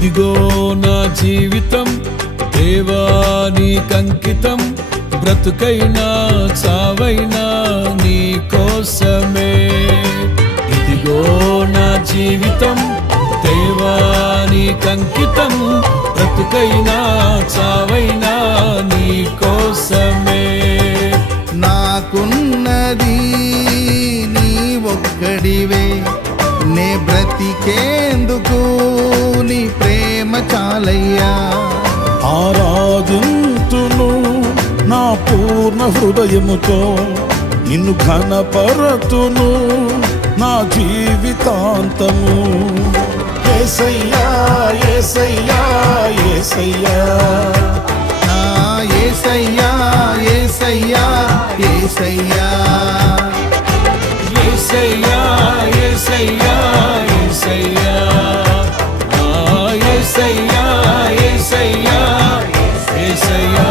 ఇదిగో నా జీవితం దేవా నీకంకితం, బ్రతుకైనా చావైనా నీ కోసమే. ఇదిగో నా జీవితం దేవా నీకంకితం, బ్రతుకైనా చావైనా నీ కోసమే. నాకున్నది నీ ఒక్కడివే, నే బ్రతికేందుకు నీ ప్రేమ చాలయ్యా. ఆరాధింతును నా పూర్ణ హృదయముతో, నిన్ను ఘనపరతును నా జీవితాంతము. యేసయ్యా యేసయ్యా యేసయ్యా, యేసయ్యా యేసయ్యా యేసయ్యా, యేసయ్యా యేసయ్యా యేసయ్యా, యేసయ్యా యేసయ్యా యేసయ్యా.